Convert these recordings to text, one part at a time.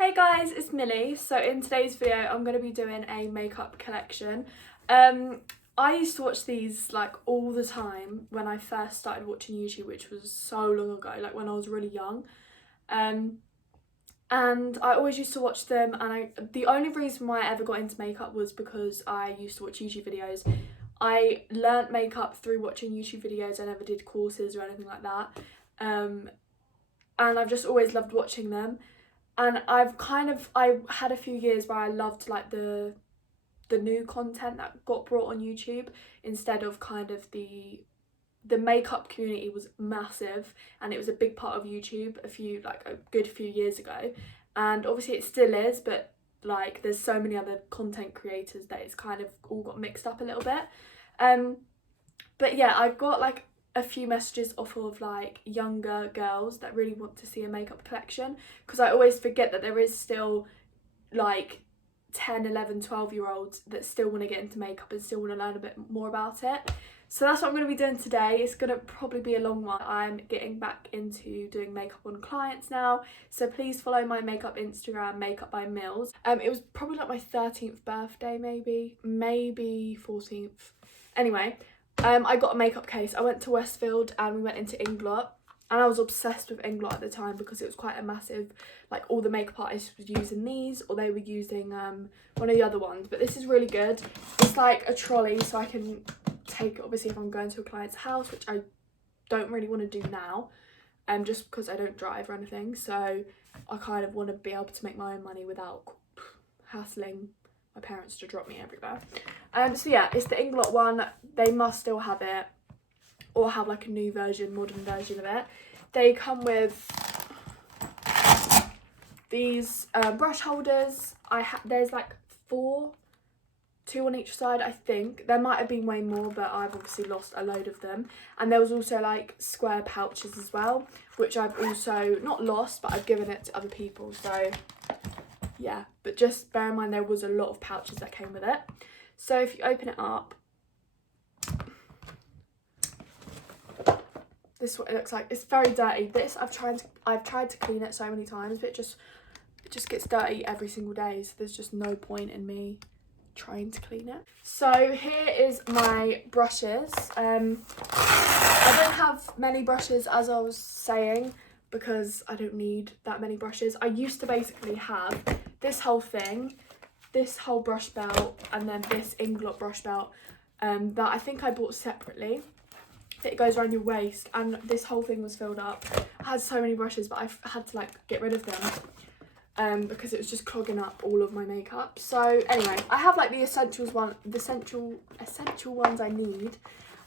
Hey guys, it's Millie. So in today's video I'm going to be doing a makeup collection. I used to watch these like all the time when I first started watching YouTube, which was so long ago, like when I was really young. And I always used to watch them, and the only reason why I ever got into makeup was because I used to watch YouTube videos. I learnt makeup through watching YouTube videos. I never did courses or anything like that. And I've just always loved watching them. And I had a few years where I loved like the new content that got brought on YouTube instead of kind of the makeup community was massive, and it was a big part of YouTube a good few years ago, and obviously it still is, but like there's so many other content creators that it's kind of all got mixed up a little bit. But yeah, I got like a few messages off of like younger girls that really want to see a makeup collection, because I always forget that there is still like 10, 11, 12-year-olds that still want to get into makeup and still want to learn a bit more about it. So that's what I'm going to be doing today. It's going to probably be a long one. I'm getting back into doing makeup on clients now, so please follow my makeup Instagram, Makeup by Mills. It was probably like my 13th birthday, maybe 14th. Anyway, I got a makeup case. I went to Westfield and we went into Inglot, and I was obsessed with Inglot at the time because it was quite a massive, like all the makeup artists were using these, or they were using one of the other ones, but this is really good. It's like a trolley, so I can take it obviously if I'm going to a client's house, which I don't really want to do now, just because I don't drive or anything, so I kind of want to be able to make my own money without hassling my parents to drop me everywhere. So yeah, it's the Inglot one. They must still have it, or have like a new version, modern version of it. They come with these brush holders. There's like 4, 2 on each side, I think. There might have been way more, but I've obviously lost a load of them. And there was also like square pouches as well, which I've also not lost, but I've given it to other people. So yeah, but just bear in mind there was a lot of pouches that came with it. So if you open it up, this is what it looks like. It's very dirty. This I've tried to clean it so many times, but it just gets dirty every single day, so there's just no point in me trying to clean it. So here is my brushes. I don't have many brushes, as I was saying, because I don't need that many brushes. I used to basically have this whole thing, this whole brush belt, and then this Inglot brush belt that I think I bought separately. It goes around your waist, and this whole thing was filled up. I had so many brushes, but I had to like get rid of them because it was just clogging up all of my makeup. So anyway, I have like the essential ones I need.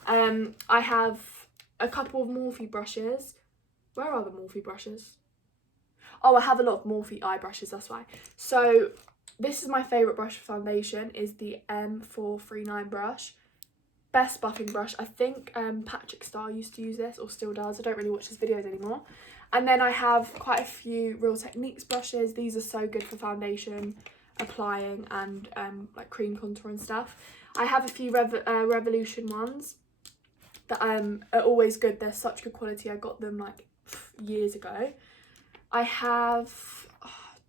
I have a couple of Morphe brushes. Where are the Morphe brushes? Oh, I have a lot of Morphe eye brushes, that's why. So this is my favourite brush for foundation, is the M439 brush. Best buffing brush. I think Patrick Starr used to use this, or still does. I don't really watch his videos anymore. And then I have quite a few Real Techniques brushes. These are so good for foundation applying and like cream contour and stuff. I have a few Revolution ones that are always good. They're such good quality. I got them like years ago. I have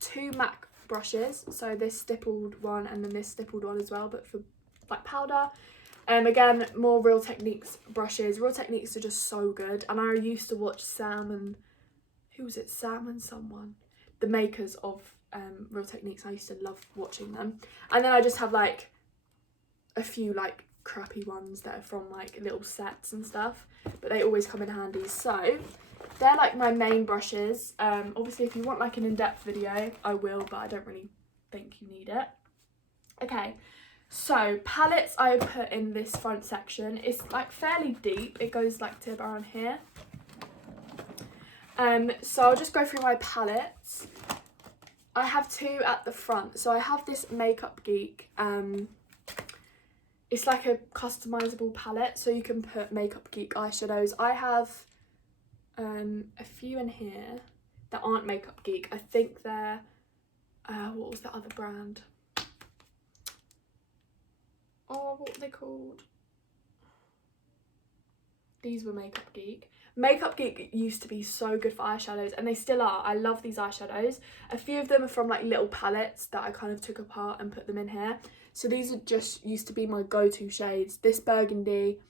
2 MAC brushes, so this stippled one and then this stippled one as well, but for like powder. Again, more Real Techniques brushes. Real Techniques are just so good, and I used to watch Sam and someone, the makers of Real Techniques. I used to love watching them. And then I just have like a few like crappy ones that are from like little sets and stuff, but they always come in handy. So they're like my main brushes. Obviously if you want like an in-depth video, I will, but I don't really think you need it. Okay. So palettes I put in this front section. It's like fairly deep. It goes like to around here. So I'll just go through my palettes. I have 2 at the front. So I have this Makeup Geek. It's like a customizable palette, so you can put Makeup Geek eyeshadows. I have a few in here that aren't Makeup Geek. I think they're what was the other brand? Oh, what were they called? These were Makeup Geek. Makeup Geek used to be so good for eyeshadows, and they still are. I love these eyeshadows. A few of them are from like little palettes that I kind of took apart and put them in here. So these are just used to be my go-to shades. This burgundy,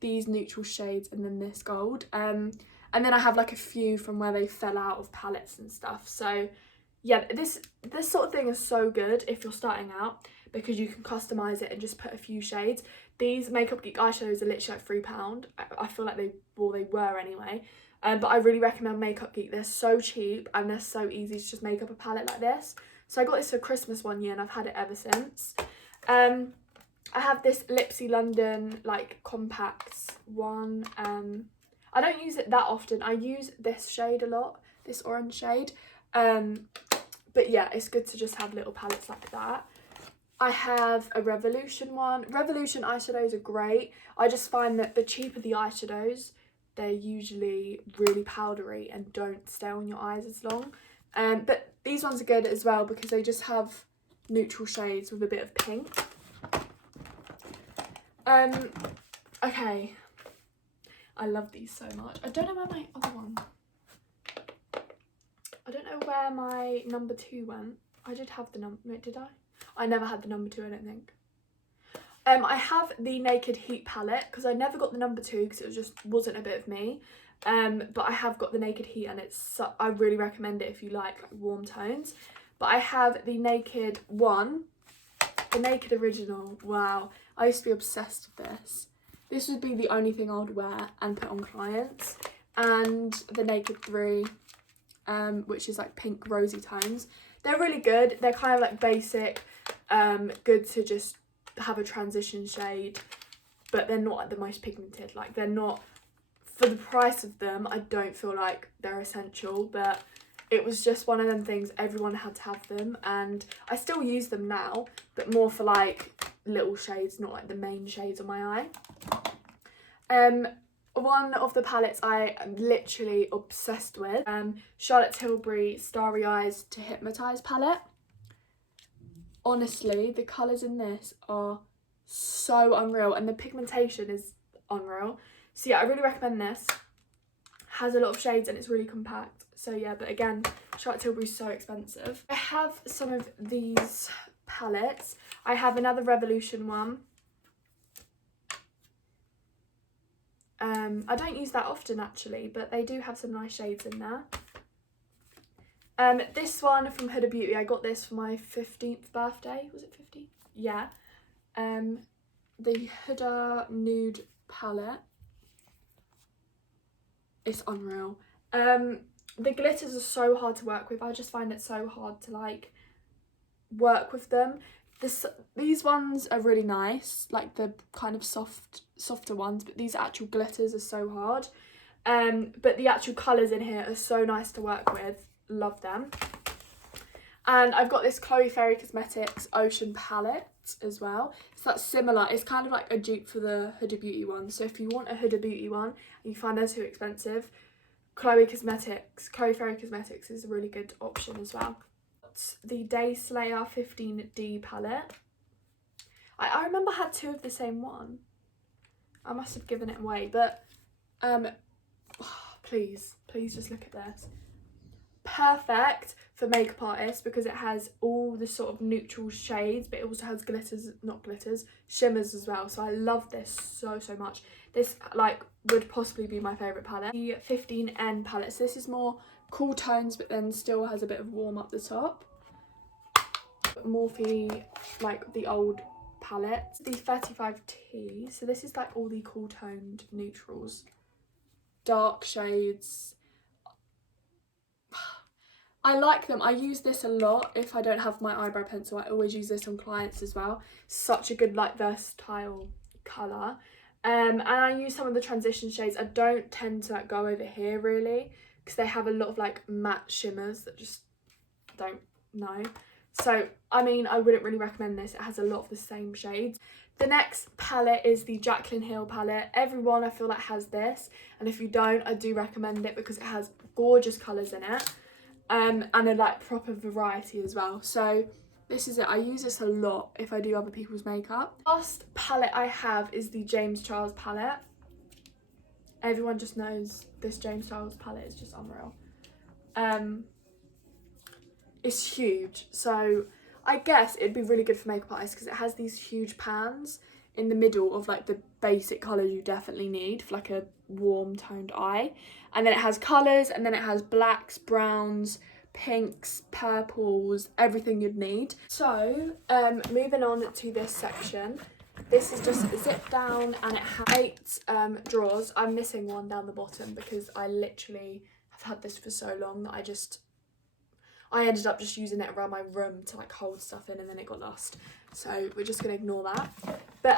these neutral shades, and then this gold. And then I have like a few from where they fell out of palettes and stuff. So yeah, this sort of thing is so good if you're starting out, because you can customise it and just put a few shades. These Makeup Geek eyeshadows are literally like £3. I feel like they were anyway. But I really recommend Makeup Geek. They're so cheap and they're so easy to just make up a palette like this. So I got this for Christmas one year and I've had it ever since. I have this Lipsy London like compacts one. I don't use it that often. I use this shade a lot, this orange shade. But yeah, it's good to just have little palettes like that. I have a Revolution one. Revolution eyeshadows are great. I just find that the cheaper the eyeshadows, they're usually really powdery and don't stay on your eyes as long. But these ones are good as well because they just have neutral shades with a bit of pink. Okay. I love these so much. I don't know where my other one... I don't know where my number 2 went. I did have the number... Did I? I never had the number 2, I don't think. I have the Naked Heat palette because I never got the number 2 because it just wasn't a bit of me. But I have got the Naked Heat and I really recommend it if you like warm tones. But I have the Naked one, the Naked Original. Wow, I used to be obsessed with this. This would be the only thing I would wear and put on clients. And the Naked 3, which is like pink rosy tones. They're really good. They're kind of like basic, good to just have a transition shade, but they're not the most pigmented. Like they're not, for the price of them, I don't feel like they're essential, but it was just one of them things, everyone had to have them, and I still use them now, but more for like little shades, not like the main shades on my eye. One of the palettes I am literally obsessed with, Charlotte Tilbury Starry Eyes to Hypnotise palette. Honestly, the colours in this are so unreal and the pigmentation is unreal. So yeah, I really recommend this. Has a lot of shades and it's really compact. So yeah, but again, Charlotte Tilbury's so expensive. I have some of these palettes. I have another Revolution one. I don't use that often actually, but they do have some nice shades in there. This one from Huda Beauty, I got this for my 15th birthday. Was it 15th? Yeah. The Huda Nude palette. It's unreal. The glitters are so hard to work with. I just find it so hard to like work with them. These ones are really nice, like the kind of softer ones, but these actual glitters are so hard. But the actual colours in here are so nice to work with. Love them. And I've got this Chloe Fairy Cosmetics Ocean palette as well. So that's similar. It's kind of like a dupe for the Huda Beauty one. So if you want a Huda Beauty one and you find they're too expensive, Chloe Fairy Cosmetics is a really good option as well. The Day Slayer 15D palette. I remember I had 2 of the same one. I must have given it away, but please just look at this. Perfect for makeup artists because it has all the sort of neutral shades, but it also has shimmers as well. So I love this so much. This like would possibly be my favourite palette. The 15N palette. So this is more cool tones, but then still has a bit of warm up the top. Morphe, like the old palette. The 35T. So this is like all the cool toned neutrals, dark shades. I like them. I use this a lot if I don't have my eyebrow pencil. I always use this on clients as well. Such a good like versatile colour. And I use some of the transition shades. I don't tend to like go over here really because they have a lot of like matte shimmers that just don't know. So I mean, I wouldn't really recommend this. It has a lot of the same shades. The next palette is the Jaclyn Hill palette. Everyone I feel like has this, and if you don't, I do recommend it because it has gorgeous colours in it. And a like proper variety as well. So this is it. I use this a lot if I do other people's makeup. Last palette I have is the James Charles palette. Everyone just knows this James Charles palette is just unreal. It's huge, so I guess it'd be really good for makeup artists because it has these huge pans in the middle of like the basic colours you definitely need for like a warm toned eye. And then it has colours, and then it has blacks, browns, pinks, purples, everything you'd need. So moving on to this section. This is just zip down, and it has 8 drawers. I'm missing one down the bottom because I literally have had this for so long that I ended up just using it around my room to like hold stuff in, and then it got lost. So we're just gonna ignore that. But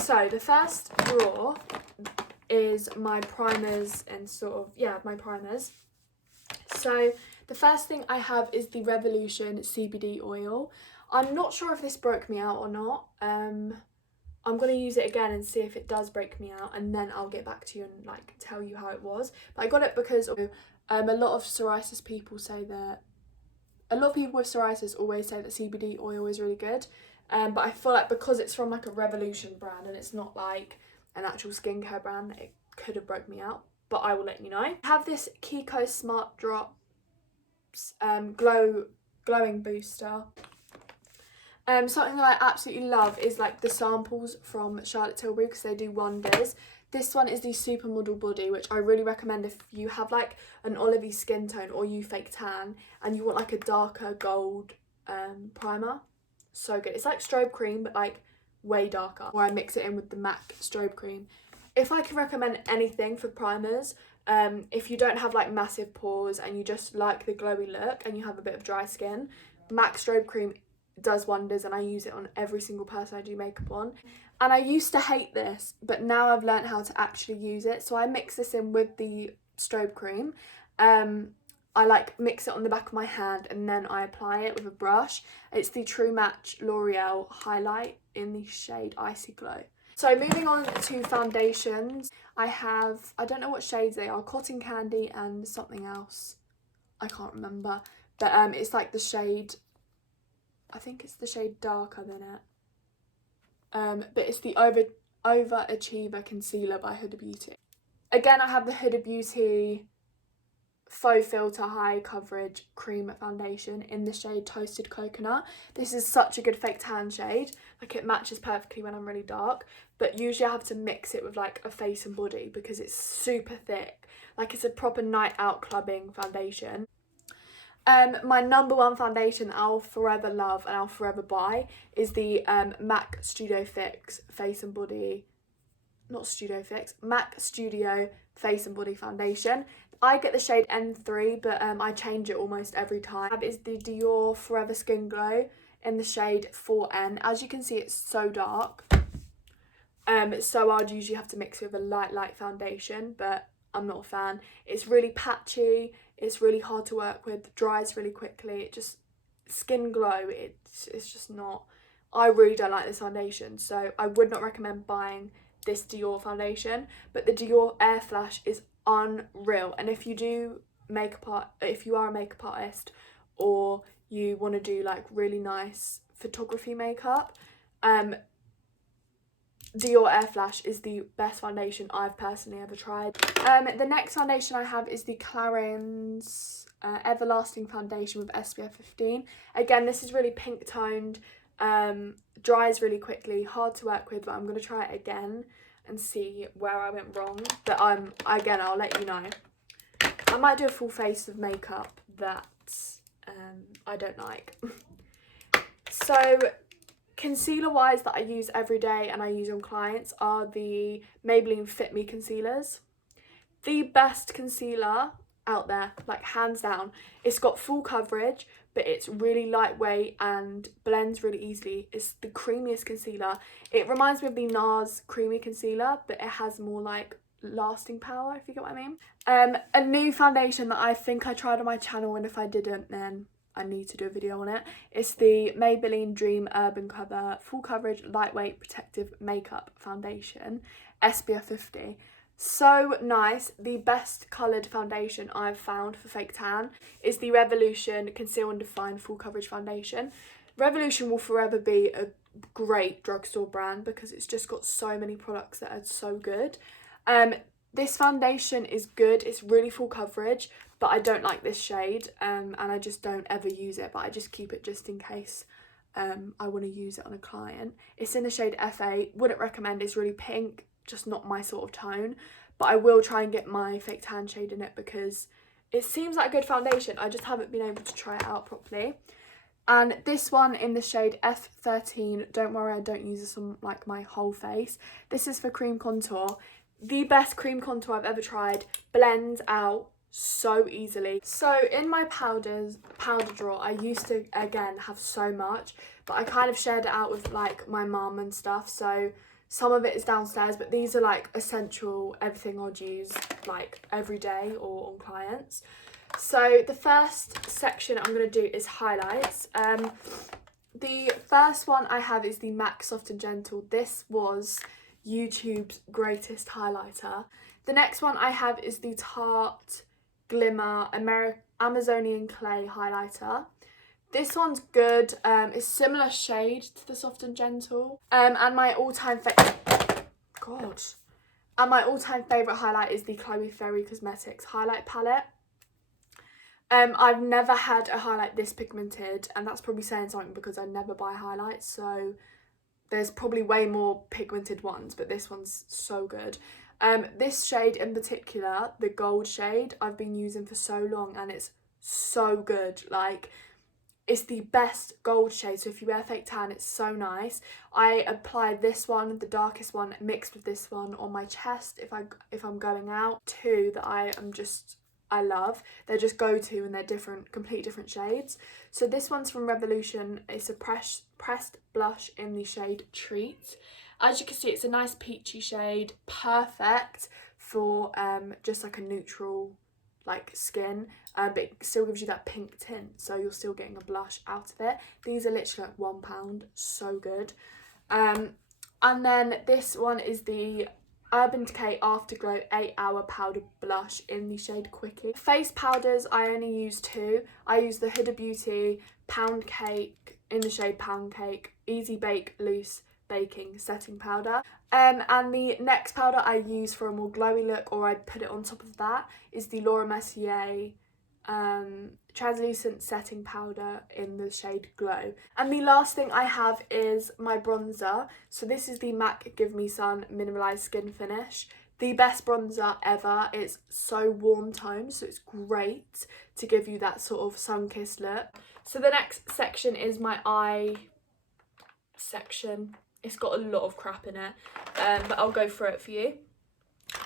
so the first drawer is my primers and my primers. So the first thing I have is the Revolution CBD oil. I'm not sure if this broke me out or not. I'm going to use it again and see if it does break me out, and then I'll get back to you and like tell you how it was. But I got it because a lot of psoriasis people say that, a lot of people with psoriasis always say that CBD oil is really good. But I feel like because it's from like a Revolution brand and it's not like an actual skincare brand, it could have broke me out. But I will let you know. I have this Kiko Smart Drops glowing booster. Something that I absolutely love is like the samples from Charlotte Tilbury because they do wonders. This one is the Supermodel Body, which I really recommend if you have like an olivey skin tone or you fake tan and you want like a darker gold primer. So good. It's like strobe cream but like way darker, where I mix it in with the MAC strobe cream. If I could recommend anything for primers, if you don't have like massive pores and you just like the glowy look and you have a bit of dry skin, MAC strobe cream does wonders, and I use it on every single person I do makeup on. And I used to hate this, but now I've learned how to actually use it. So I mix this in with the strobe cream. I like mix it on the back of my hand and then I apply it with a brush. It's the True Match L'Oreal highlight in the shade Icy Glow. So moving on to foundations, I don't know what shades they are, Cotton Candy and something else, I can't remember, but it's like the shade, I think it's the shade darker than it. But it's the Overachiever Concealer by Huda Beauty. Again, I have the Huda Beauty Faux Filter High Coverage Cream Foundation in the shade Toasted Coconut. This is such a good fake tan shade. Like it matches perfectly when I'm really dark. But usually I have to mix it with like a face and body because it's super thick. Like it's a proper night out clubbing foundation. My number one foundation I'll forever love and I'll forever buy is the MAC Studio Fix Face and Body, MAC Studio Face and Body Foundation. I get the shade N3, but I change it almost every time. Is the Dior Forever Skin Glow in the shade 4N. As you can see, it's so dark. So I'd usually have to mix it with a light foundation, but I'm not a fan. It's really patchy. It's really hard to work with, dries really quickly. It just, skin glow, it's just not, I really don't like this foundation. So I would not recommend buying this Dior foundation, but the Dior Air Flash is unreal. And if you are a makeup artist or you want to do like really nice photography makeup, Dior Air Flash is the best foundation I've personally ever tried. The next foundation I have is the Clarins Everlasting Foundation with SPF 15. Again, this is really pink toned, dries really quickly, hard to work with, but I'm going to try it again and see where I went wrong. But again, I'll let you know. I might do a full face of makeup that I don't like. So concealer wise that I use every day and I use on clients are the Maybelline Fit Me concealers. The best concealer out there, like hands down. It's got full coverage, but it's really lightweight and blends really easily. It's the creamiest concealer. It reminds me of the NARS creamy concealer, but it has more like lasting power, if you get what I mean. A new foundation that I think I tried on my channel, and if I didn't, then I need to do a video on it. It's the Maybelline Dream Urban Cover Full Coverage Lightweight Protective Makeup Foundation, SPF 50. So nice. The best coloured foundation I've found for fake tan is the Revolution Conceal and Define Full Coverage Foundation. Revolution will forever be a great drugstore brand because it's just got so many products that are so good. This foundation is good, it's really full coverage, but I don't like this shade, and I just don't ever use it, but I just keep it just in case I want to use it on a client. It's in the shade F8, wouldn't recommend, it's really pink, just not my sort of tone, but I will try and get my fake tan shade in it because it seems like a good foundation. I just haven't been able to try it out properly. And this one in the shade F13, don't worry, I don't use this on like my whole face. This is for cream contour. The best cream contour I've ever tried, blends out so easily. So in my powder drawer, I used to again have so much, but I kind of shared it out with like my mum and stuff, so some of it is downstairs, but these are like essential, everything I'd use like every day or on clients. So the first section I'm going to do is highlights. The first one I have is the MAC Soft and Gentle. This was YouTube's greatest highlighter. The next one I have is the Tarte Glimmer Amazonian Clay highlighter. This one's good. It's similar shade to the Soft and Gentle. And my all-time favourite highlight is the Chloe Ferry Cosmetics highlight palette. I've never had a highlight this pigmented, and that's probably saying something because I never buy highlights, so there's probably way more pigmented ones, but this one's so good. This shade in particular, the gold shade, I've been using for so long and it's so good. Like, it's the best gold shade, so if you wear fake tan, it's so nice. I apply this one, the darkest one, mixed with this one on my chest if I'm going out. Two that I love. They're just go-to and they're different, complete different shades. So this one's from Revolution. It's a pressed blush in the shade Treat. As you can see, it's a nice peachy shade, perfect for just like a neutral like skin, but it still gives you that pink tint, so you're still getting a blush out of it. These are literally like £1, so good. And then this one is the Urban Decay Afterglow 8-Hour Powder Blush in the shade Quickie. Face powders, I only use two. I use the Huda Beauty Pound Cake in the shade Pound Cake, Easy Bake Loose Baking Setting Powder. And the next powder I use for a more glowy look, or I put it on top of that, is the Laura Mercier Translucent Setting Powder in the shade Glow. And the last thing I have is my bronzer. So this is the MAC Give Me Sun Mineralized Skin Finish. The best bronzer ever. It's so warm toned, so it's great to give you that sort of sun-kissed look. So the next section is my eye section. It's got a lot of crap in it, but I'll go through it for you.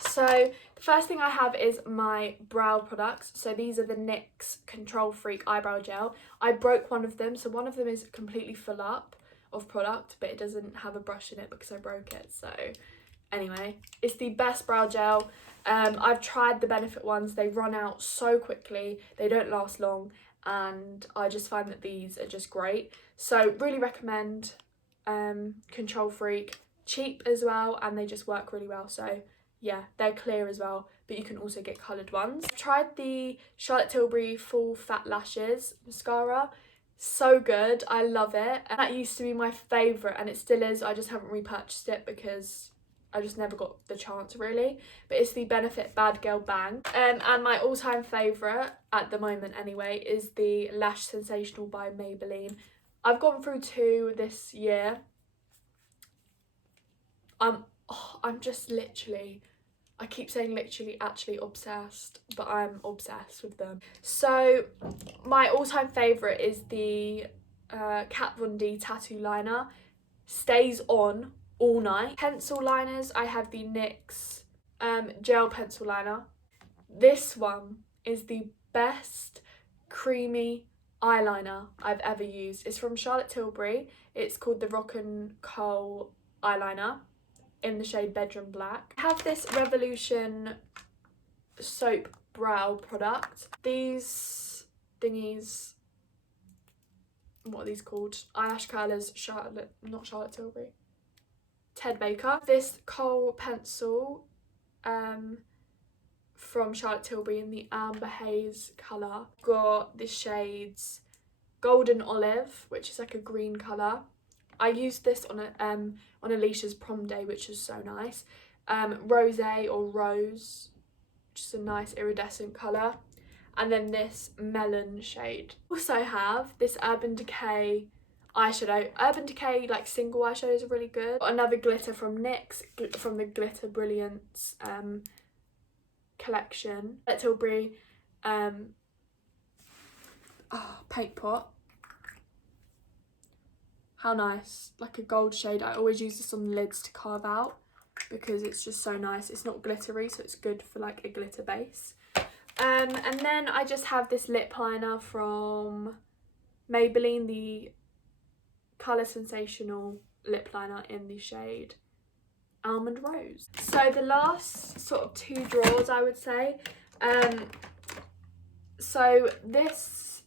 So the first thing I have is my brow products. So these are the NYX Control Freak Eyebrow Gel. I broke one of them, so one of them is completely full up of product, but it doesn't have a brush in it because I broke it. So anyway, it's the best brow gel. I've tried the Benefit ones. They run out so quickly. They don't last long, and I just find that these are just great. So really recommend Control Freak. Cheap as well, and they just work really well. So yeah, they're clear as well, but you can also get coloured ones. I've tried the Charlotte Tilbury Full Fat Lashes mascara. So good, I love it. And that used to be my favourite, and it still is. I just haven't repurchased it because I just never got the chance really. But it's the Benefit Bad Girl Bang. And my all-time favourite, at the moment anyway, is the Lash Sensational by Maybelline. I've gone through two this year. I'm just literally, I keep saying literally, actually obsessed, but I'm obsessed with them. So my all-time favourite is the Kat Von D Tattoo Liner. Stays on all night. Pencil liners, I have the NYX Gel Pencil Liner. This one is the best creamy eyeliner I've ever used. It's from Charlotte Tilbury. It's called the Rock and Coal eyeliner in the shade Bedroom Black. I have this Revolution soap brow product. These thingies, what are these called? Eyelash curlers, not Charlotte Tilbury, Ted Baker. This kohl pencil from Charlotte Tilbury in the Amber Haze colour. Got the shades Golden Olive, which is like a green colour. I used this on Alicia's prom day, which is so nice. Rosé or Rose, which is a nice iridescent colour. And then this Melon shade. Also have this Urban Decay eyeshadow. Urban Decay like single eyeshadows are really good. Got another glitter from NYX, from the Glitter Brilliance collection. Tilbury paint pot. How nice, like a gold shade. I always use this on the lids to carve out because it's just so nice. It's not glittery, so it's good for like a glitter base. And then I just have this lip liner from Maybelline, the Colour Sensational lip liner in the shade Almond Rose. So the last sort of 2 drawers, I would say. So this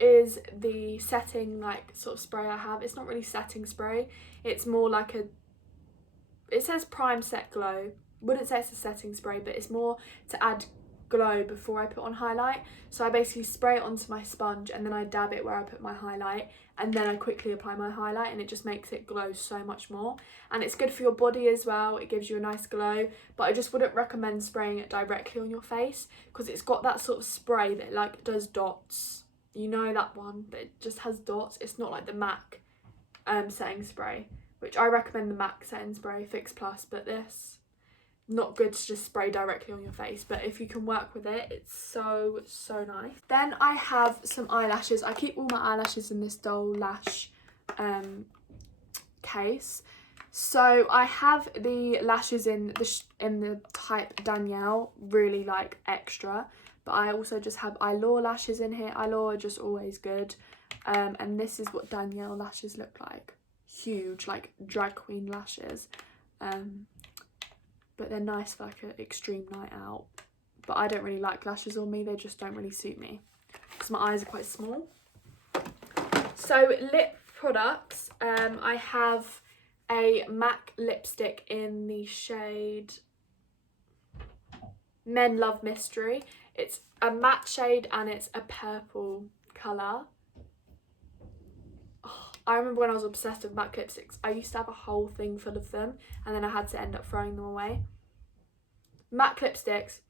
is the setting like sort of spray I have. It's not really setting spray. It's more like it says Prime Set Glow. Wouldn't say it's a setting spray, but it's more to add glow before I put on highlight. So I basically spray it onto my sponge and then I dab it where I put my highlight, and then I quickly apply my highlight, and it just makes it glow so much more. And it's good for your body as well. It gives you a nice glow, but I just wouldn't recommend spraying it directly on your face because it's got that sort of spray that like does dots. You know that one that just has dots. It's not like the MAC setting spray, which I recommend the MAC setting spray Fix Plus, but this not good to just spray directly on your face, but if you can work with it, it's so nice. Then I have some eyelashes. I keep all my eyelashes in this doll lash case. So I have the lashes in the type Danielle, really like extra, but I also just have Eyelure lashes in here. Eyelure are just always good, and this is what Danielle lashes look like. Huge, like drag queen lashes. But they're nice for like an extreme night out. But I don't really like lashes on me, they just don't really suit me because my eyes are quite small. So lip products, I have a MAC lipstick in the shade Men Love Mystery. It's a matte shade and it's a purple colour. I remember when I was obsessed with MAC lipsticks, I used to have a whole thing full of them and then I had to end up throwing them away. MAC lipsticks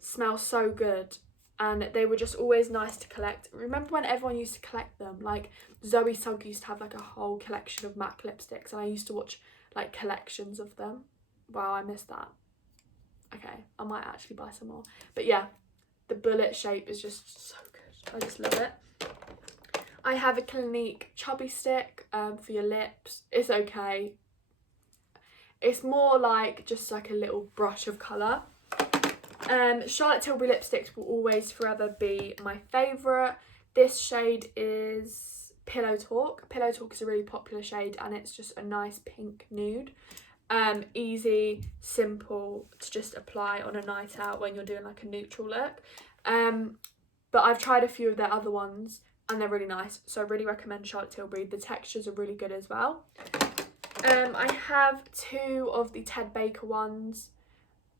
smell so good and they were just always nice to collect. Remember when everyone used to collect them? Like Zoe Sugg used to have like a whole collection of MAC lipsticks and I used to watch like collections of them. Wow, I missed that. Okay, I might actually buy some more. But yeah, the bullet shape is just so good. I just love it. I have a Clinique chubby stick for your lips. It's okay. It's more like just like a little brush of colour. Charlotte Tilbury lipsticks will always forever be my favourite. This shade is Pillow Talk. Pillow Talk is a really popular shade and it's just a nice pink nude. Easy, simple to just apply on a night out when you're doing like a neutral look. But I've tried a few of their other ones and they're really nice, so I really recommend Charlotte Tilbury. The textures are really good as well. I have 2 of the Ted Baker ones,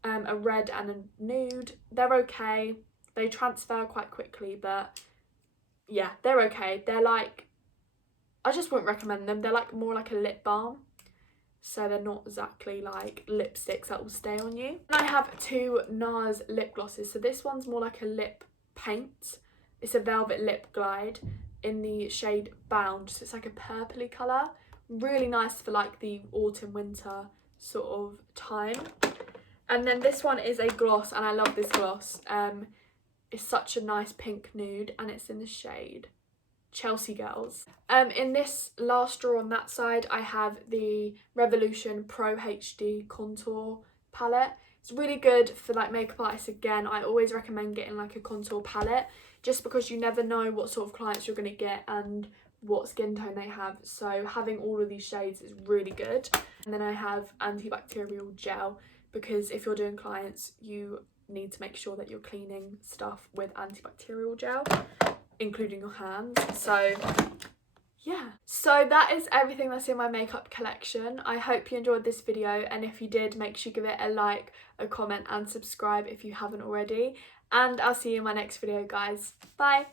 a red and a nude. They're okay. They transfer quite quickly, but yeah, they're okay. They're like, I just wouldn't recommend them. They're like more like a lip balm, so they're not exactly like lipsticks that will stay on you. And I have 2 NARS lip glosses. So this one's more like a lip paint. It's a Velvet Lip Glide in the shade Bound, so it's like a purpley colour. Really nice for like the autumn winter sort of time. And then this one is a gloss and I love this gloss. It's such a nice pink nude and it's in the shade Chelsea Girls. In this last drawer on that side I have the Revolution Pro HD Contour palette. It's really good for like makeup artists. Again, I always recommend getting like a contour palette just because you never know what sort of clients you're going to get and what skin tone they have, so having all of these shades is really good. And then I have antibacterial gel because if you're doing clients you need to make sure that you're cleaning stuff with antibacterial gel, including your hands. So yeah, so that is everything that's in my makeup collection. I hope you enjoyed this video, and if you did, make sure you give it a like, a comment and subscribe if you haven't already, and I'll see you in my next video, guys. Bye.